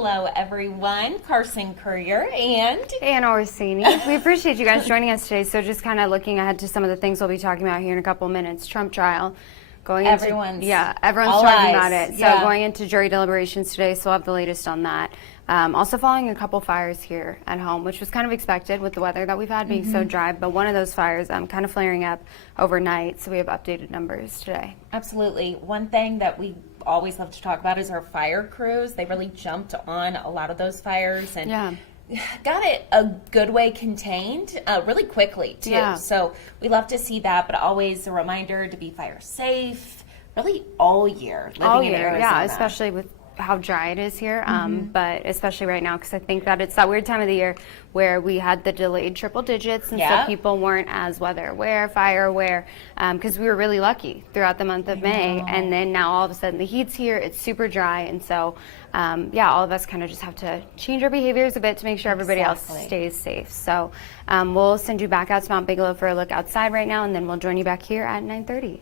Hello, everyone. Carson Courier and Anna Orsini. We appreciate you guys joining us today. So just kind of looking ahead to some of the things we'll be talking about here in a couple of minutes. Trump trial. Everyone's talking about it. So going into jury deliberations today, so we'll have the latest on that. Also following a couple fires here at home, which was kind of expected with the weather that we've had being so dry, but one of those fires kind of flaring up overnight, so we have updated numbers today. Absolutely. One thing that we always love to talk about is our fire crews. They really jumped on a lot of those fires and got it a good way contained really quickly too. Yeah. So we love to see that, but always a reminder to be fire safe really all year. All year, yeah, especially with how dry it is here, but especially right now because I think that it's that weird time of the year where we had the delayed triple digits and so people weren't as weather aware, fire aware, because we were really lucky throughout the month of May, and then now all of a sudden the heat's here, it's super dry, and so all of us kind of just have to change our behaviors a bit to make sure everybody else stays safe. So we'll send you back out to Mount Bigelow for a look outside right now, and then we'll join you back here at 9:30.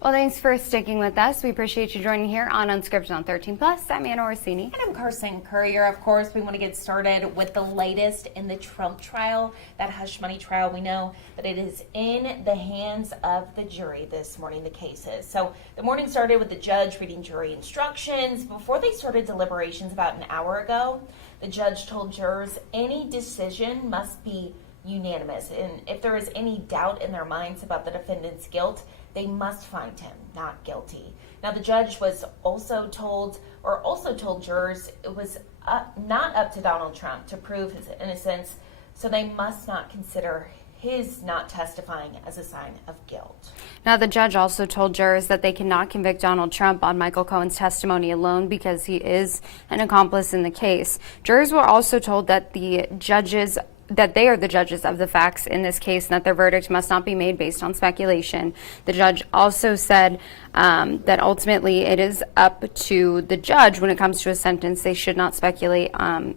Well, thanks for sticking with us. We appreciate you joining here on Unscripted on 13 Plus. I'm Anna Orsini. And I'm Carson Courier. Of course, we want to get started with the latest in the Trump trial, that hush money trial. We know that it is in the hands of the jury this morning, the cases. So the morning started with the judge reading jury instructions. Before they started deliberations about an hour ago, the judge told jurors any decision must be unanimous. And if there is any doubt in their minds about the defendant's guilt, they must find him not guilty. Now, the judge was also told jurors it was not up to Donald Trump to prove his innocence, so they must not consider his not testifying as a sign of guilt. Now, the judge also told jurors that they cannot convict Donald Trump on Michael Cohen's testimony alone because he is an accomplice in the case. Jurors were also told that they are the judges of the facts in this case and that their verdict must not be made based on speculation. The judge also said that ultimately it is up to the judge when it comes to a sentence. They should not speculate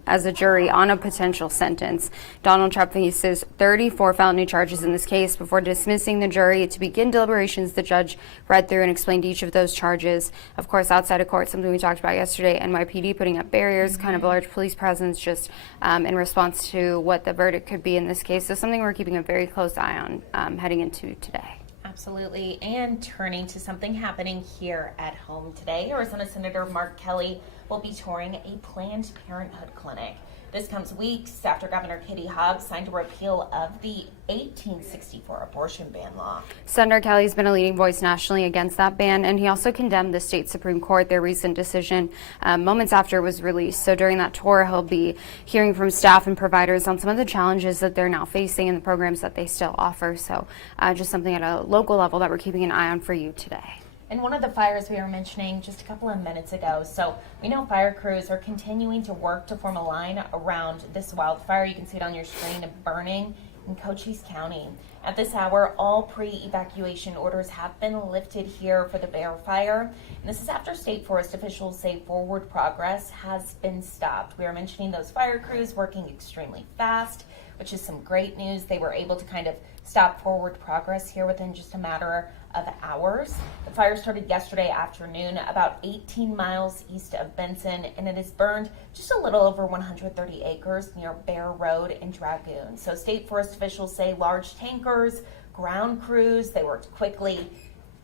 as a jury on a potential sentence. Donald Trump faces 34 felony charges in this case. Before dismissing the jury to begin deliberations, the judge read through and explained each of those charges. Of course, outside of court, something we talked about yesterday, NYPD putting up barriers, kind of a large police presence just in response to what the verdict could be in this case. So something we're keeping a very close eye on heading into today. Absolutely. And turning to something happening here at home today, Arizona Senator Mark Kelly will be touring a Planned Parenthood clinic. This comes weeks after Governor Katie Hobbs signed a repeal of the 1864 abortion ban law. Senator Kelly's been a leading voice nationally against that ban, and he also condemned the state Supreme Court, their recent decision, moments after it was released. So during that tour, he'll be hearing from staff and providers on some of the challenges that they're now facing in the programs that they still offer. So just something at a local level that we're keeping an eye on for you today. And one of the fires we were mentioning just a couple of minutes ago. So we know fire crews are continuing to work to form a line around this wildfire. You can see it on your screen, burning in Cochise County. At this hour, all pre-evacuation orders have been lifted here for the Bear Fire. And this is after state forest officials say forward progress has been stopped. We are mentioning those fire crews working extremely fast, which is some great news. They were able to kind of stop forward progress here within just a matter of hours. The fire started yesterday afternoon about 18 miles east of Benson, and it has burned just a little over 130 acres near Bear Road and Dragoon. So state forest officials say large tankers, ground crews, they worked quickly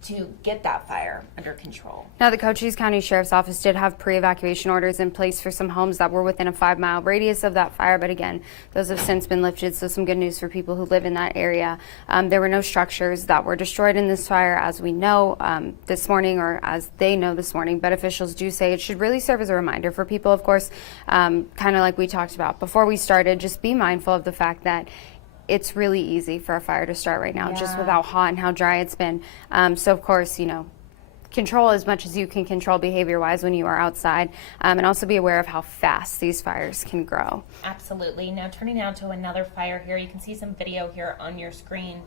to get that fire under control. Now, the Cochise County Sheriff's Office did have pre-evacuation orders in place for some homes that were within a 5-mile radius of that fire, but again, those have since been lifted, so some good news for people who live in that area. There were no structures that were destroyed in this fire, as we know this morning, or as they know this morning, but officials do say it should really serve as a reminder for people, of course, kind of like we talked about before we started, just be mindful of the fact that it's really easy for a fire to start right now, just with how hot and how dry it's been. So, of course, you know, control as much as you can control behavior-wise when you are outside, and also be aware of how fast these fires can grow. Absolutely. Now, turning now to another fire here. You can see some video here on your screen.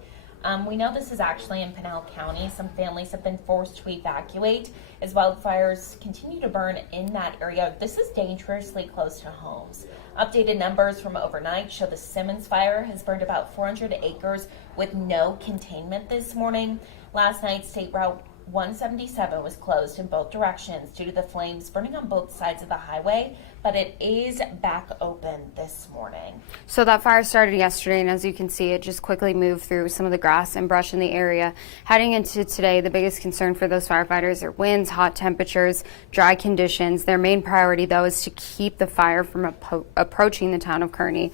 We know this is actually in Pinal County. Some families have been forced to evacuate as wildfires continue to burn in that area. This is dangerously close to homes. Updated numbers from overnight show the Simmons fire has burned about 400 acres with no containment this morning. Last night, State Route 177 was closed in both directions due to the flames burning on both sides of the highway, but it is back open this morning. So that fire started yesterday, and as you can see, it just quickly moved through some of the grass and brush in the area. Heading into today, the biggest concern for those firefighters are winds, hot temperatures, dry conditions. Their main priority, though, is to keep the fire from approaching the town of Kearney.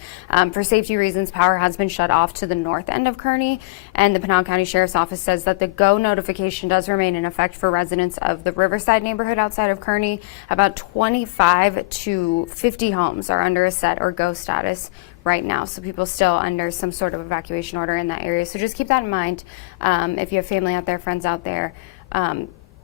For safety reasons, power has been shut off to the north end of Kearney, and the Pinal County Sheriff's Office says that the go notification does remain in effect for residents of the Riverside neighborhood outside of Kearney. About 25 to 50 homes are under a set or go status right now, so people still under some sort of evacuation order in that area. So just keep that in mind if you have family out there, friends out there.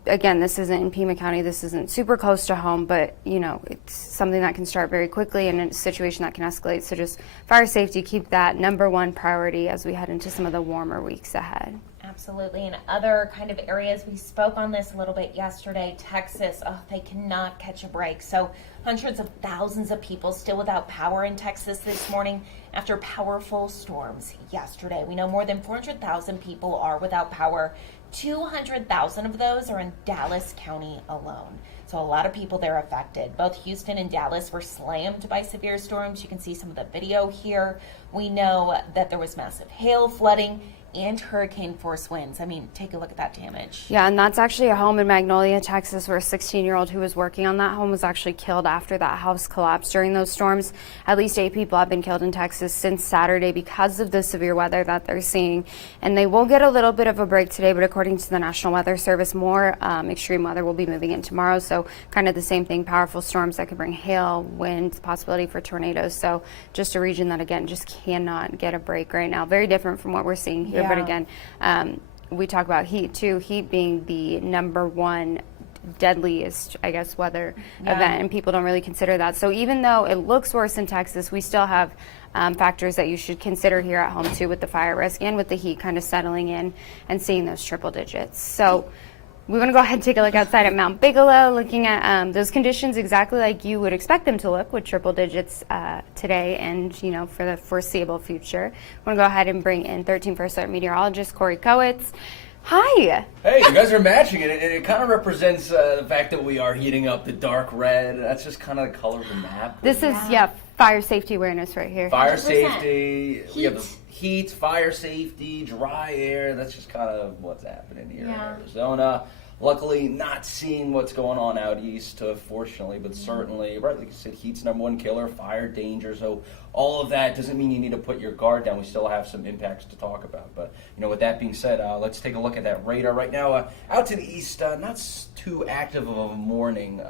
Again, this isn't in Pima County, this isn't super close to home, but you know, it's something that can start very quickly and a situation that can escalate. So just fire safety, keep that #1 priority as we head into some of the warmer weeks ahead. Absolutely. In other kind of areas, we spoke on this a little bit yesterday. Texas, they cannot catch a break. So hundreds of thousands of people still without power in Texas this morning after powerful storms yesterday. We know more than 400,000 people are without power. 200,000 of those are in Dallas County alone. So a lot of people there affected. Both Houston and Dallas were slammed by severe storms. You can see some of the video here. We know that there was massive hail, flooding, and hurricane force winds. I mean, take a look at that damage. Yeah, and that's actually a home in Magnolia, Texas, where a 16-year-old who was working on that home was actually killed after that house collapsed during those storms. At least 8 people have been killed in Texas since Saturday because of the severe weather that they're seeing. And they will get a little bit of a break today, but according to the National Weather Service, more extreme weather will be moving in tomorrow. So kind of the same thing, powerful storms that could bring hail, wind, possibility for tornadoes. So just a region that, again, just cannot get a break right now. Very different from what we're seeing here. But again, we talk about heat too, heat being the #1 deadliest, I guess, weather event, and people don't really consider that. So even though it looks worse in Texas, we still have factors that you should consider here at home too, with the fire risk and with the heat kind of settling in and seeing those triple digits. So we want to go ahead and take a look outside at Mount Bigelow, looking at those conditions exactly like you would expect them to look, with triple digits today and, you know, for the foreseeable future. I want to go ahead and bring in 13 First Alert meteorologist Corey Kowitz. Hi. Hey, you guys are matching it. It kind of represents the fact that we are heating up the dark red. That's just kind of the color of the map. This is, fire safety awareness right here. Fire 100%. safety. We have the heat, fire safety, dry air. That's just kind of what's happening here in Arizona. Luckily, not seeing what's going on out east, fortunately, but certainly, right, like you said, heat's number one killer, fire danger. So all of that doesn't mean you need to put your guard down. We still have some impacts to talk about. But, with that being said, let's take a look at that radar. Right now, out to the east, not too active of a morning,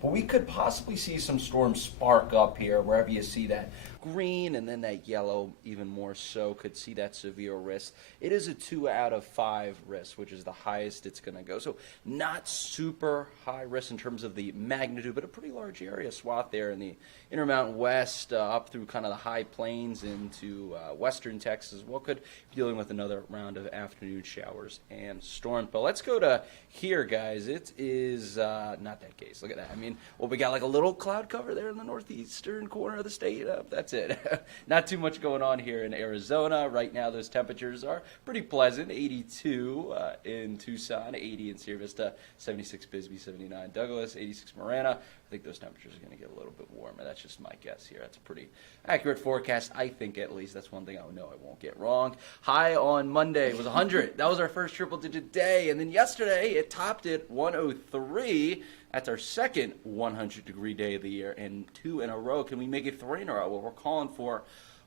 but we could possibly see some storms spark up here wherever you see that green and then that yellow even more so. Could see that severe risk. It is a 2 out of 5 risk, which is the highest it's going to go. So not super high risk in terms of the magnitude, but a pretty large area swath there in the Intermountain West, up through kind of the high plains into western Texas. Well, could be dealing with another round of afternoon showers and storms. But let's go to here, guys. It is not that case. Look at that. I mean, we got like a little cloud cover there in the northeastern corner of the state. That's it. Not too much going on here in Arizona. Right now, those temperatures are pretty pleasant. 82 in Tucson, 80 in Sierra Vista, 76 Bisbee, 79 Douglas, 86 Marana. I think those temperatures are going to get a little bit warmer. That's just my guess here. That's a pretty accurate forecast, I think, at least. That's one thing I know I won't get wrong. High on Monday was 100. That was our first triple-digit day. And then yesterday, it topped it 103. That's our second 100-degree day of the year, and 2 in a row. Can we make it 3 in a row? Well, we're calling for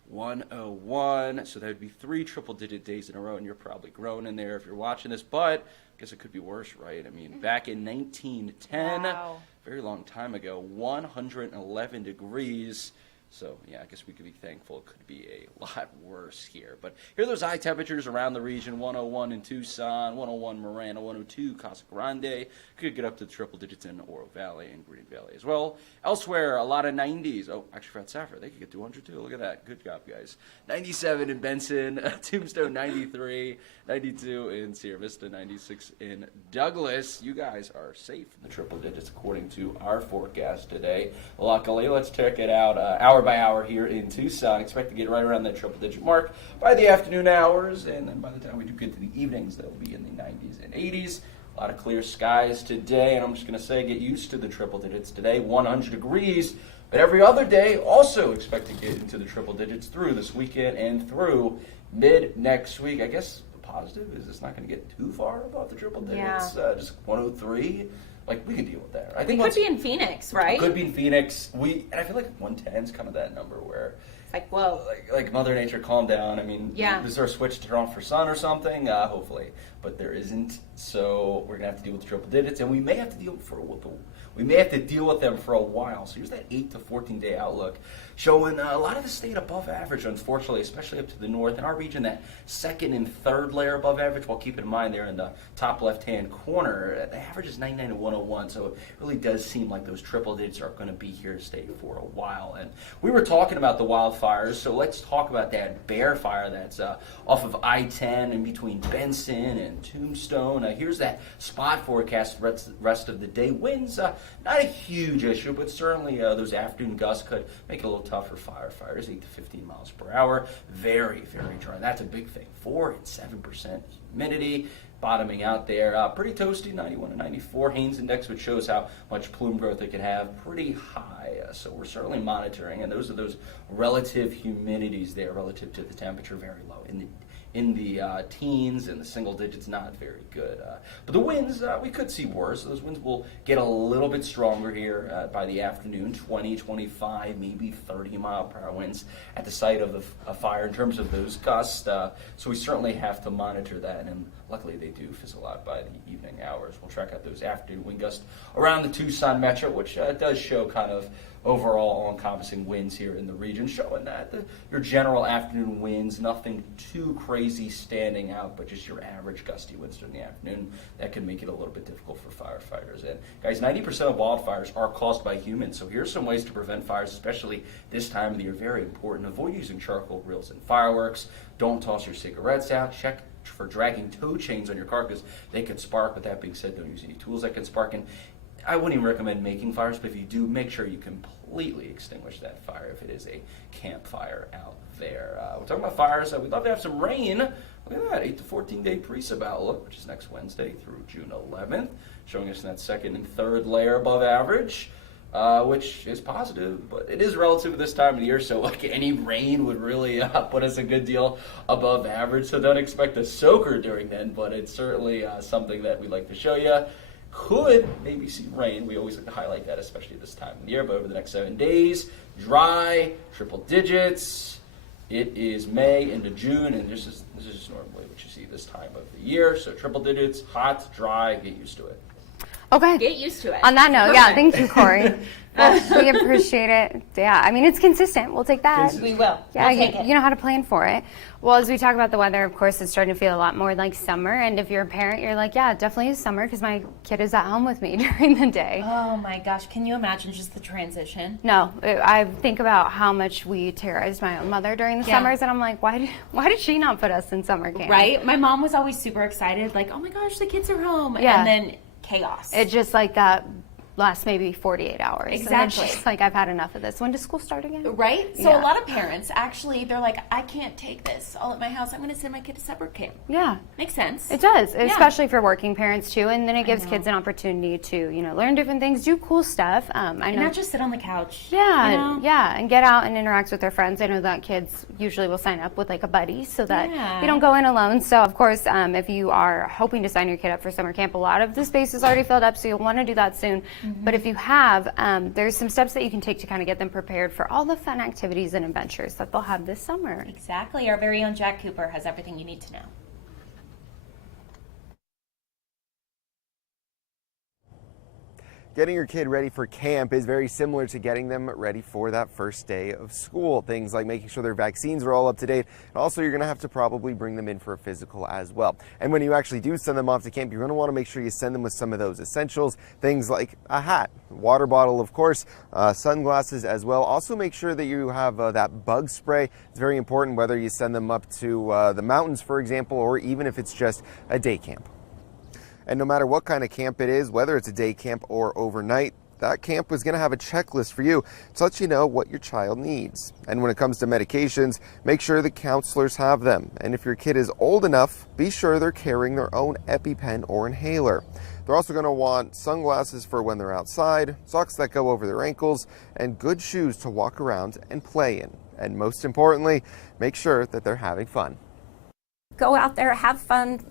101, so that would be 3 triple-digit days in a row, and you're probably groaning there if you're watching this, but I guess it could be worse, right? I mean, back in 1910, Wow. very long time ago, 111 degrees. So, yeah, I guess we could be thankful it could be a lot worse here. But here are those high temperatures around the region, 101 in Tucson, 101 Marana, 102 Casa Grande. Could get up to the triple digits in Oro Valley and Green Valley as well. Elsewhere, a lot of 90s. Oh, actually, Frat Safford, they could get to 100 too. Look at that. Good job, guys. 97 in Benson, Tombstone 93, 92 in Sierra Vista, 96 in Douglas. You guys are safe in the triple digits according to our forecast today. Luckily, let's check it out hour by hour here in Tucson. Expect to get right around that triple digit mark by the afternoon hours, and then by the time we do get to the evenings, they'll be in the 90s and 80s. A lot of clear skies today, and I'm just going to say get used to the triple digits today, 100 degrees. But every other day, also expect to get into the triple digits through this weekend and through mid next week. I guess the positive is it's not going to get too far above the triple digits, just 103. Like, we can deal with that. I think it could be in Phoenix, right? Could be in Phoenix. And I feel like 110 is kind of that number where it's like, whoa. Like Mother Nature, calm down. I mean, yeah. Is there a switch to turn off for sun or something? Hopefully. But there isn't. So we're going to have to deal with the triple digits, and we may have to deal with them for a while. So here's that 8 to 14 day outlook showing a lot of the state above average, unfortunately, especially up to the north. In our region, that second and third layer above average, while keeping in mind there in the top left-hand corner, the average is 99 to 101. So it really does seem like those triple digits are going to be here to stay for a while. And we were talking about the wildfires, so let's talk about that bear fire that's off of I-10 in between Benson and Tombstone. Here's that spot forecast rest of the day. Winds, not a huge issue, but certainly those afternoon gusts could make it a little tough for firefighters, 8 to 15 miles per hour. Very, very dry. That's a big thing. 4 and 7% humidity. Bottoming out there. Pretty toasty, 91 to 94. Haines Index, which shows how much plume growth it can have, pretty high. So we're certainly monitoring, and those are those relative humidities there relative to the temperature, very low. In the teens and the single digits, not very good. But the winds, we could see worse. Those winds will get a little bit stronger here by the afternoon, 20, 25, maybe 30 mile per hour winds at the site of a fire in terms of those gusts. So we certainly have to monitor that, and luckily they do fizzle out by the evening hours. We'll track out those afternoon wind gusts around the Tucson metro, which does show kind of overall all-encompassing winds here in the region, showing that your general afternoon winds, nothing too crazy standing out, but just your average gusty winds during the afternoon. That can make it a little bit difficult for firefighters. And guys, 90% of wildfires are caused by humans, so here's some ways to prevent fires, especially this time of the year. Very important. Avoid using charcoal grills and fireworks. Don't toss your cigarettes out. Check for dragging tow chains on your car because they could spark. With that being said, don't use any tools that can spark. And I wouldn't even recommend making fires, but if you do, make sure you completely extinguish that fire if it is a campfire out there. We're talking about fires. We'd love to have some rain. Look at that, 8 to 14 day precip outlook, which is next Wednesday through June 11th, showing us that second and third layer above average, which is positive, but it is relative to this time of the year, so like any rain would really put us a good deal above average, so don't expect a soaker during then, but it's certainly something that we'd like to show you. Could maybe see rain. We always like to highlight that, especially this time of the year. But over the next 7 days, dry, triple digits. It is May into June, and this is just normally what you see this time of the year. So triple digits, hot, dry, get used to it. Okay. Get used to it. On that note, yeah, thank you, Corey. We appreciate it. Yeah, I mean, it's consistent. We'll take that. We will. Yeah, We'll take it. you know how to plan for it. Well, as we talk about the weather, of course, it's starting to feel a lot more like summer. And if you're a parent, you're like, yeah, it definitely is summer because my kid is at home with me during the day. Oh my gosh, can you imagine just the transition? No, I think about how much we terrorized my own mother during the Yeah. summers, and I'm like, why did she not put us in summer camp? Right? My mom was always super excited, like, oh my gosh, the kids are home. Yeah. And then chaos. It just like that lasts maybe 48 hours. And then Exactly. she's like, I've had enough of this. When does school start again? Right? So Yeah. a lot of parents, actually, they're like, I can't take this all at my house. I'm going to send my kid to separate camp. Yeah. Makes sense. It does, especially for working parents too, and then it gives know. kids an opportunity to, learn different things, do cool stuff. I And know, not just sit on the couch. yeah, you know? yeah, and get out and interact with their friends. I know that kids usually will sign up with like a buddy so that Yeah. you don't go in alone. So of course, if you are hoping to sign your kid up for summer camp, a lot of the space is already filled up, so you'll want to do that soon. But if you have, there's some steps that you can take to kind of get them prepared for all the fun activities and adventures that they'll have this summer. Exactly. Our very own Jack Cooper has everything you need to know. Getting your kid ready for camp is very similar to getting them ready for that first day of school. Things like making sure their vaccines are all up to date. And also, you're going to have to probably bring them in for a physical as well. And when you actually do send them off to camp, you're going to want to make sure you send them with some of those essentials. Things like a hat, water bottle, of course, sunglasses as well. Also, make sure that you have that bug spray. It's very important whether you send them up to the mountains, for example, or even if it's just a day camp. And no matter what kind of camp it is, whether it's a day camp or overnight, that camp is going to have a checklist for you to let you know what your child needs. And when it comes to medications, make sure the counselors have them. And if your kid is old enough, be sure they're carrying their own EpiPen or inhaler. They're also going to want sunglasses for when they're outside, socks that go over their ankles, and good shoes to walk around and play in. And most importantly, make sure that they're having fun. Go out there, have fun,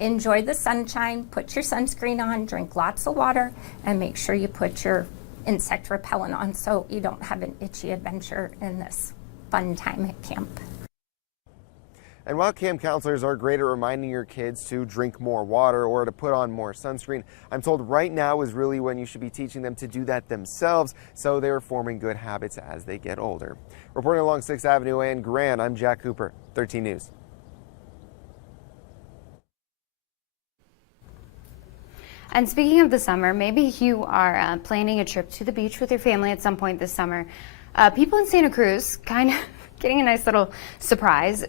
enjoy the sunshine, put your sunscreen on, drink lots of water, and make sure you put your insect repellent on so you don't have an itchy adventure in this fun time at camp. And while camp counselors are great at reminding your kids to drink more water or to put on more sunscreen, I'm told right now is really when you should be teaching them to do that themselves so they're forming good habits as they get older. Reporting along 6th Avenue and Grand, I'm Jack Cooper, 13 News. And speaking of the summer, maybe you are planning a trip to the beach with your family at some point this summer. People in Santa Cruz kind of getting a nice little surprise.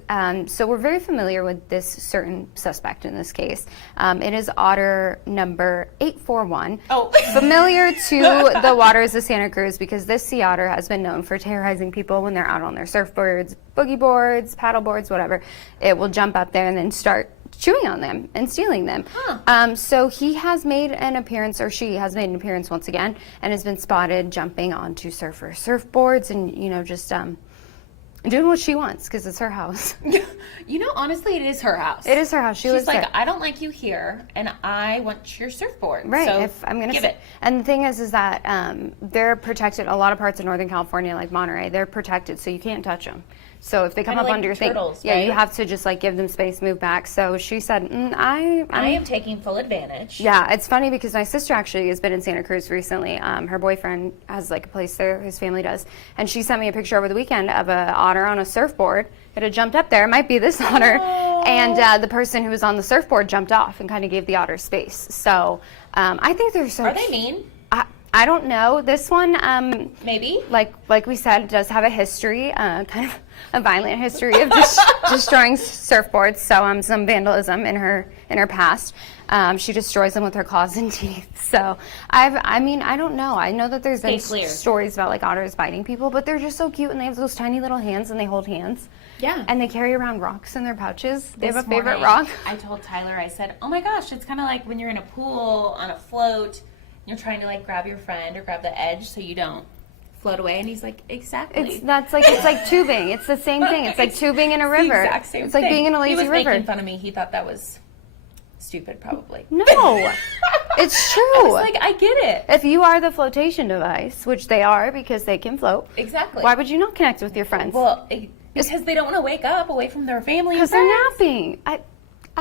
So we're very familiar with this certain suspect in this case. It is otter number 841. Oh. Familiar to the waters of Santa Cruz because this sea otter has been known for terrorizing people when they're out on their surfboards, boogie boards, paddle boards, whatever. It will jump up there and then start chewing on them and stealing them. So he has made an appearance, or she has made an appearance once again, and has been spotted jumping onto surfboards and, just doing what she wants because it's her house. Honestly, it is her house. It is her house. She She's lives like, there. I don't like you here, and I want your surfboard. Right. So If I'm gonna give say, it. and the thing is that they're protected. A lot of parts of Northern California, like Monterey, they're protected, so you can't touch them. So if they come Kinda up like onto your turtles, thing, yeah, you right? have to just give them space, move back. So she said, I am taking full advantage. Yeah, it's funny because my sister actually has been in Santa Cruz recently. Her boyfriend has a place there, his family does, and she sent me a picture over the weekend of an otter on a surfboard. It had jumped up there. It might be this otter, and the person who was on the surfboard jumped off and kind of gave the otter space. So I think they're so. Are they mean? I don't know. This one, Maybe. like we said, does have a history, kind of a violent history of destroying surfboards. So some vandalism in her past. She destroys them with her claws and teeth. So I don't know. I know that there's been stories about otters biting people, but they're just so cute and they have those tiny little hands and they hold hands. Yeah. And they carry around rocks in their pouches. They have a This favorite morning, rock. I told Tyler, I said, oh my gosh, it's kind of like when you're in a pool on a float. You're trying to grab your friend or grab the edge so you don't float away, and he's like, exactly. It's like tubing. It's the same thing. It's like tubing in a river. The exact same it's like thing. being in a lazy river. He was river. making fun of me. He thought that was Stupid, probably. No, it's true. I was like, I get it. If you are the flotation device, which they are because they can float, Exactly. why would you not connect with your friends? Well, because they don't want to wake up away from their family. Because they're napping. I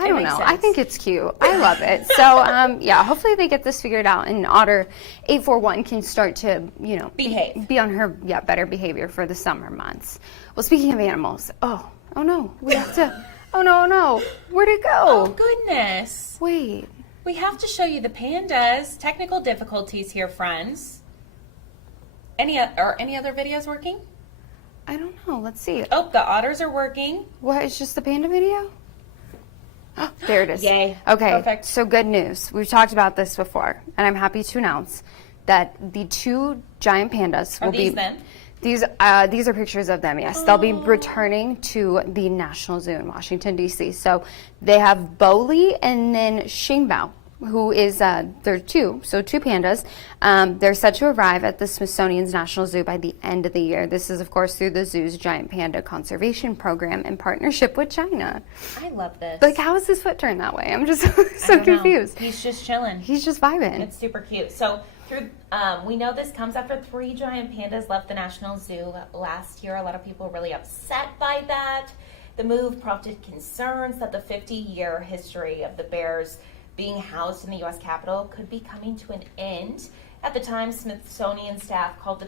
don't makes know. sense. I think it's cute. I love it. So, yeah, hopefully they get this figured out and Otter 841 can start to, Behave. be on her, better behavior for the summer months. Well, speaking of animals, oh no, we have to, oh no, where'd it Oh, go? goodness. Wait, We have to show you the pandas. Technical difficulties here, friends. Are any other videos working? I don't know. Let's see. Oh, the otters are working. What, it's just the panda video? Oh, there it is. Yay. Okay, Perfect. so good news. We've talked about this before, and I'm happy to announce that the 2 giant pandas will Are these be... them? These are pictures of them, yes. They'll be returning to the National Zoo in Washington, D.C. So they have Bowley and then Xingbao, who is, they're 2 pandas. They're set to arrive at the Smithsonian's National Zoo by the end of the year. This is, of course, through the zoo's Giant Panda Conservation Program in partnership with China. I love this. Like, how is his foot turned that way? I'm just I so don't know. confused. He's just chilling. He's just vibing. It's super cute. So we know this comes after 3 giant pandas left the National Zoo last year. A lot of people were really upset by that. The move prompted concerns that the 50-year history of the bears being housed in the U.S. Capitol could be coming to an end. At the time, Smithsonian staff called the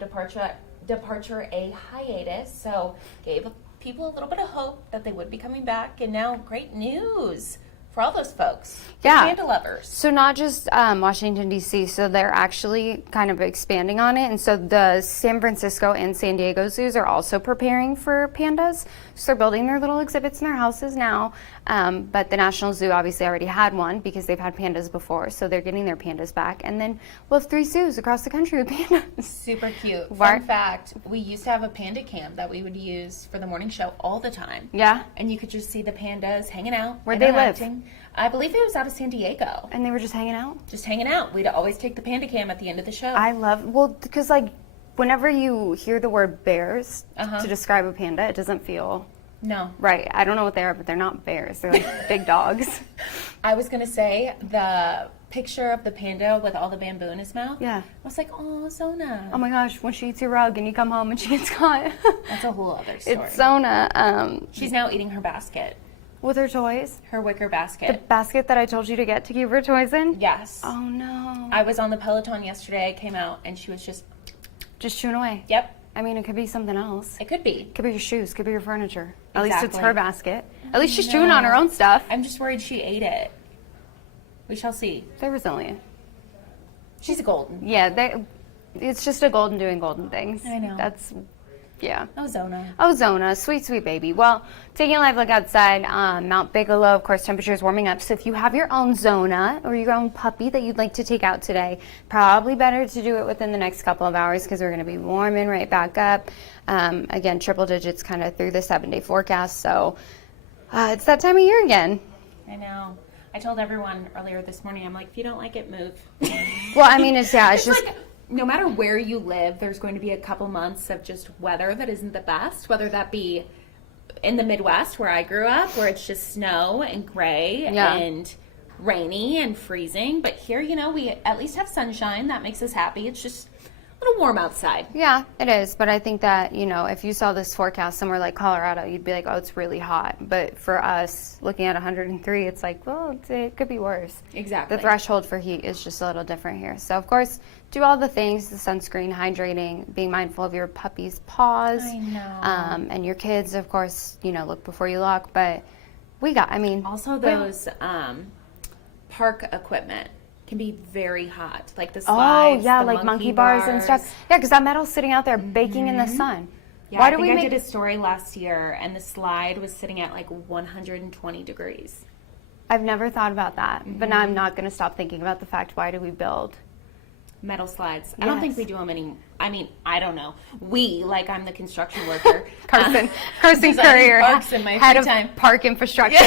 departure a hiatus, so gave people a little bit of hope that they would be coming back. And now, great news for all those folks, the Yeah. panda lovers. So not just Washington, D.C., so they're actually kind of expanding on it. And so the San Francisco and San Diego zoos are also preparing for pandas. So they're building their little exhibits in their houses now. But the National Zoo obviously already had one because they've had pandas before. So they're getting their pandas back. And then we'll have 3 zoos across the country with pandas. Super cute. Why- Fun fact, we used to have a panda cam that we would use for the morning show all the time. Yeah. And you could just see the pandas hanging out. Where'd they live? interacting. I believe it was out of San Diego. And they were just hanging out. Just hanging out. We'd always take the panda cam at the end of the show. Because like whenever you hear the word bears Uh-huh. to describe a panda, it doesn't feel No. right. I don't know what they are, but they're not bears. They're like big dogs. I was going to say the picture of the panda with all the bamboo in his mouth. Yeah. I was like, oh, Zona. Oh my gosh, when she eats your rug and you come home and she gets caught. That's a whole other story. It's Zona She's now eating her basket, with her toys. her wicker The basket. basket that I told you to get to keep her toys in. Yes. Oh no. I was on the Peloton yesterday. I came out and she was just, Just chewing away. yep, I mean, it could be something else. it could be. It could be your shoes. Could be your furniture. At least it's Exactly. her basket. At least she's chewing on her own stuff. I'm just worried she ate it. We shall see. They're resilient. She's a golden. Yeah, it's just a golden doing golden things. I know. Yeah. Oh, Zona. Oh, Zona, sweet, sweet baby. Well, taking a live look outside, Mount Bigelow, of course, temperature is warming up. So if you have your own Zona or your own puppy that you'd like to take out today, probably better to do it within the next couple of hours because we're going to be warming right back up. Again, triple digits kind of through the 7-day forecast. So it's that time of year again. I know. I told everyone earlier this morning, I'm like, if you don't like it, move. Well, I mean, it's just... like, no matter where you live, there's going to be a couple months of just weather that isn't the best, whether that be in the Midwest where I grew up, where it's just snow and gray and rainy and freezing. But here, we at least have sunshine. That makes us happy. It's just a little warm outside. Yeah, it is. But I think that, if you saw this forecast somewhere like Colorado, you'd be like, oh, it's really hot. But for us, looking at 103, it's like, well, it could be worse. Exactly. The threshold for heat is just a little different here. So, of course, do all the things, the sunscreen, hydrating, being mindful of your puppy's paws. I know. And your kids, of course, look before you look. But Also, those park equipment can be very hot, like the slides. oh, yeah, the like monkey bars and stuff. Yeah, because that metal's sitting out there baking in the sun. Yeah, Why I do think we I make did a story last year, and the slide was sitting at like 120 degrees. I've never thought about that, but now I'm not going to stop thinking about the fact, why do we build Metal slides. I don't think Yes. we do them any. I mean, I don't know. Like I'm the construction worker. Carson designing Courier, parks in my head free of time. park infrastructure.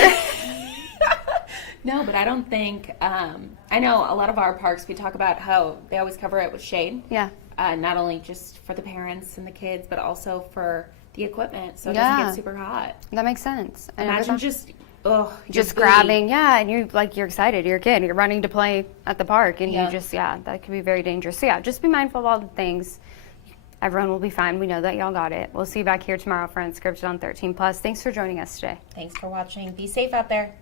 No, but I don't think. I know a lot of our parks. We talk about how they always cover it with shade. Yeah. Not only just for the parents and the kids, but also for the equipment, so it Yeah. doesn't get super hot. That makes sense. I never Imagine thought- just Ugh, just your booty. grabbing, and you're excited, you're a kid, you're running to play at the park, and Yeah. you just, that could be very dangerous. So just be mindful of all the things. Everyone will be fine. We know that y'all got it. We'll see you back here tomorrow for Unscripted on 13 Plus. Thanks for joining us today. Thanks for watching. Be safe out there.